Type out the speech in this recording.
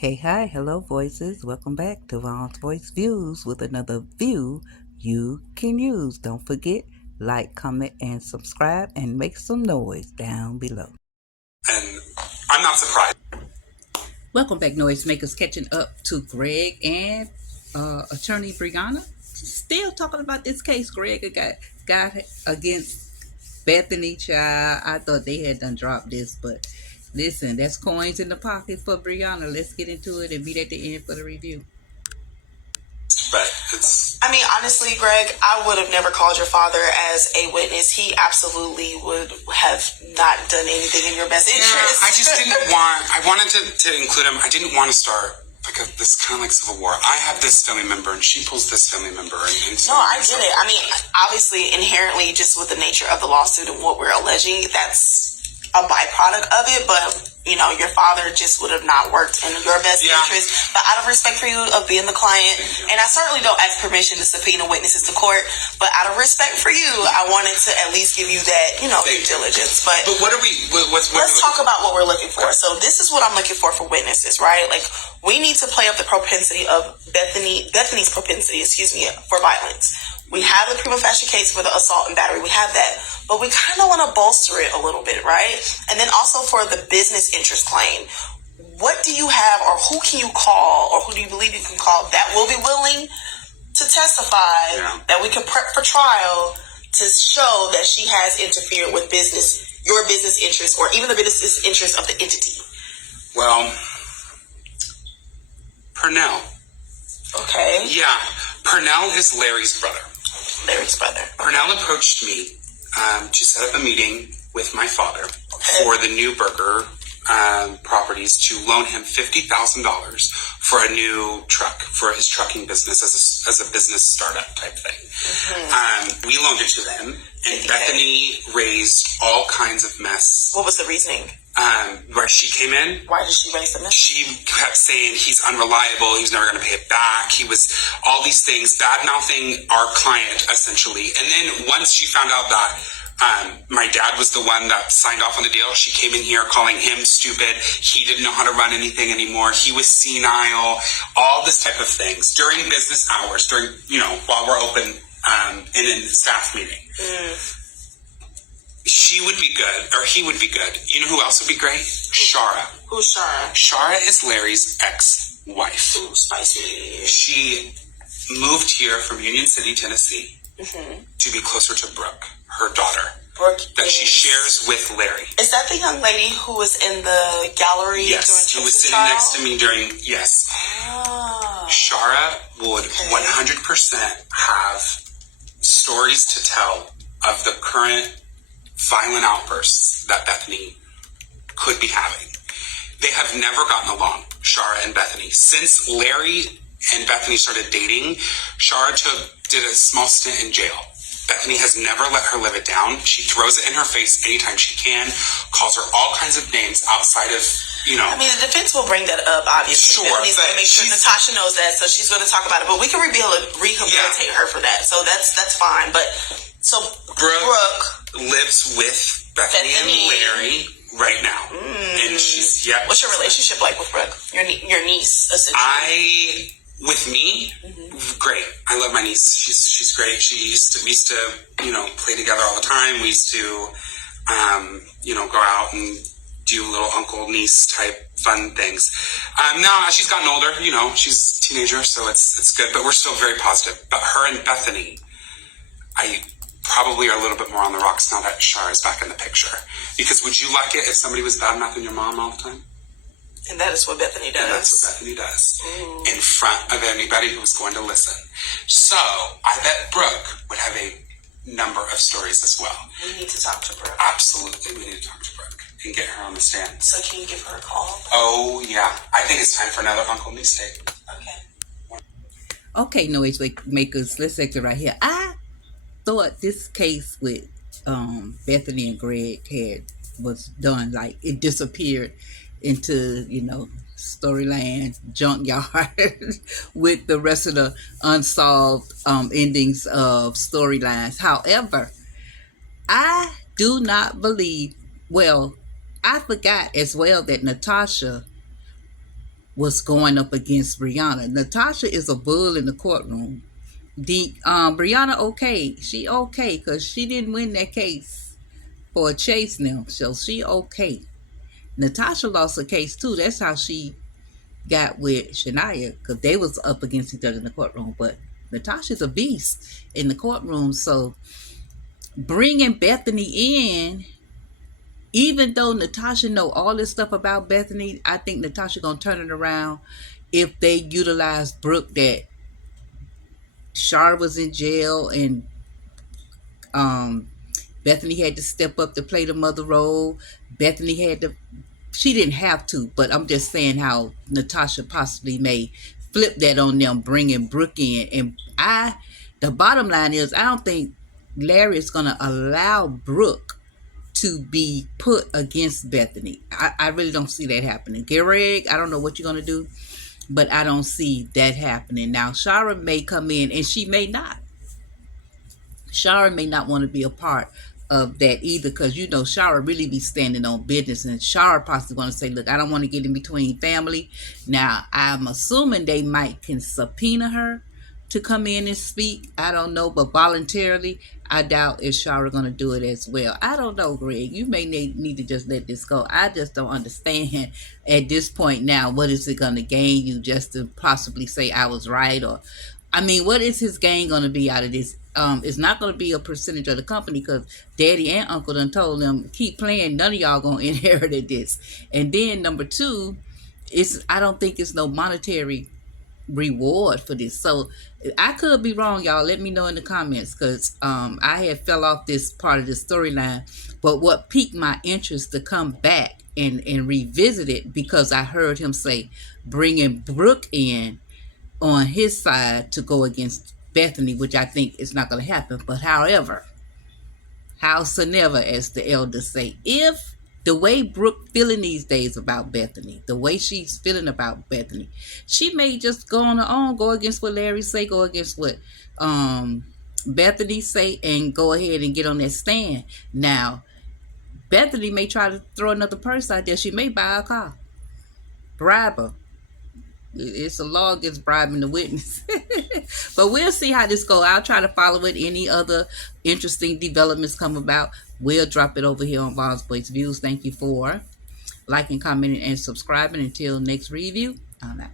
Hey, hi, hello, voices. Welcome back to Vaughn's Voice Views with another view you can use. Don't forget, like, comment, and subscribe, and make some noise down below. And I'm not surprised. Welcome back, noise makers. Catching up to Greg and attorney Brianna. Still talking about this case Greg got against Bethany Child. I thought they had done dropped this, but listen, that's coins in the pocket for Brianna. Let's get into it and meet at the end for the review. But honestly, Greg, I would have never called your father as a witness. He absolutely would have not done anything in your best interest. I just didn't want. I wanted to include him. I didn't want to start this kind of like civil war. I have this family member, and she pulls this family member, and so No, I get it. Obviously, inherently, just with the nature of the lawsuit and what we're alleging, that's a byproduct of it, but your father just would have not worked in your best interest. But out of respect for you of being the client, and I certainly don't ask permission to subpoena witnesses to court, but out of respect for you, I wanted to at least give you that, due diligence. But what are we? Let's talk about what we're looking for. So this is what I'm looking for witnesses, right? Like, we need to play up the propensity of Bethany's propensity, for violence. We have the prima facie case for the assault and battery. We have that. But we kind of want to bolster it a little bit, right? And then also for the business interest claim, what do you have, or who can you call, or who do you believe you can call that will be willing to testify that we can prep for trial to show that she has interfered with your business interests, or even the business interests of the entity? Well, Purnell. Okay. Yeah, Purnell is Larry's brother. Purnell approached me to set up a meeting with my father for the new burger properties to loan him $50,000 for a new truck for his trucking business as a business startup type thing. Mm-hmm. We loaned it to them, and Bethany raised all kinds of mess. What was the reasoning? Where she came in. Why did she raise the mess? She kept saying he's unreliable, he's never going to pay it back, he was all these things, bad-mouthing our client, essentially. And then once she found out that my dad was the one that signed off on the deal, she came in here calling him stupid, he didn't know how to run anything anymore, he was senile, all this type of things during business hours, while we're open in a staff meeting. She would be good, or he would be good. You know who else would be great? Sharra. Who's Sharra? Sharra is Larry's ex-wife. Ooh, spicy. She moved here from Union City, Tennessee, to be closer to Brooke, her daughter, Brooke that she shares with Larry. Is that the young lady who was in the gallery? Yes, who was sitting next to me during. Yes. Ah. Sharra would 100% have stories to tell of the current violent outbursts that Bethany could be having. They have never gotten along, Sharra and Bethany. Since Larry and Bethany started dating, Sharra did a small stint in jail. Bethany has never let her live it down. She throws it in her face anytime she can, calls her all kinds of names outside of, the defense will bring that up, obviously. Sure. Bethany's going to make sure Natasha knows that, so she's going to talk about it. But we can rehabilitate her for that, so that's fine. But so Brooke lives with Bethany and Larry right now, and she's What's your relationship like with Brooke? Your niece, essentially. With me, great. I love my niece. She's great. We used to play together all the time. We used to go out and do little uncle niece type fun things. Now she's gotten older. She's a teenager, so it's good. But we're still very positive. But her and Bethany, I probably are a little bit more on the rocks now that Sharra is back in the picture. Because would you like it if somebody was bad-mouthing your mom all the time? And that is what Bethany does. And that's what Bethany does. In front of anybody who's going to listen. So, I bet Brooke would have a number of stories as well. We need to talk to Brooke. Absolutely, we need to talk to Brooke and get her on the stand. So can you give her a call? Oh, yeah. I think it's time for another Uncle Niece date. Okay, noise makers, let's exit right here. I thought this case with Bethany and Greg was done, like it disappeared into storyline junkyard with the rest of the unsolved endings of storylines. However, I do not believe, I forgot as well that Natasha was going up against Brianna. Natasha is a bull in the courtroom. Brianna okay, she okay because she didn't win that case for a chase now, so she okay. Natasha lost a case too. That's how she got with Shania because they was up against each other in the courtroom. But Natasha's a beast in the courtroom, so bringing Bethany in, even though Natasha know all this stuff about Bethany, I think Natasha gonna turn it around if they utilize Brooke, that Sharra was in jail and Bethany had to step up to play the mother role. Bethany had to, she didn't have to, but I'm just saying how Natasha possibly may flip that on them, bringing Brooke in. And the bottom line is, I don't think Larry is going to allow Brooke to be put against Bethany. I really don't see that happening. Greg, I don't know what you're going to do, but I don't see that happening. Now, Sharra may come in and she may not. Sharra may not want to be a part of that either, because you know Sharra really be standing on business, and Sharra possibly going to say, look, I don't want to get in between family. Now I'm assuming they might can subpoena her to come in and speak. I don't know, but voluntarily I doubt if Sharra going to do it as well. I don't know, Greg, you may need to just let this go. I just don't understand at this point now, what is it going to gain you just to possibly say I was right? Or I mean, what is his gain going to be out of this? It's not going to be a percentage of the company, because daddy and uncle done told them, keep playing, none of y'all going to inherit this. And then number two, I don't think it's no monetary reward for this. So I could be wrong, y'all. Let me know in the comments, because I had fell off this part of the storyline. But what piqued my interest to come back and revisit it, because I heard him say bringing Brooke in on his side to go against Bethany, which I think is not going to happen. But however, howsoever, as the elders say, if the way Brooke feeling these days about Bethany, the way she's feeling about Bethany, she may just go on her own, go against what Larry say, go against what Bethany say, and go ahead and get on that stand. Now, Bethany may try to throw another purse out there. She may buy a car, bribe her. It's a law against bribing the witness. But we'll see how this goes. I'll try to follow it. Any other interesting developments come about, we'll drop it over here on Von's Voice Views. Thank you for liking, commenting, and subscribing. Until next review, I'm out.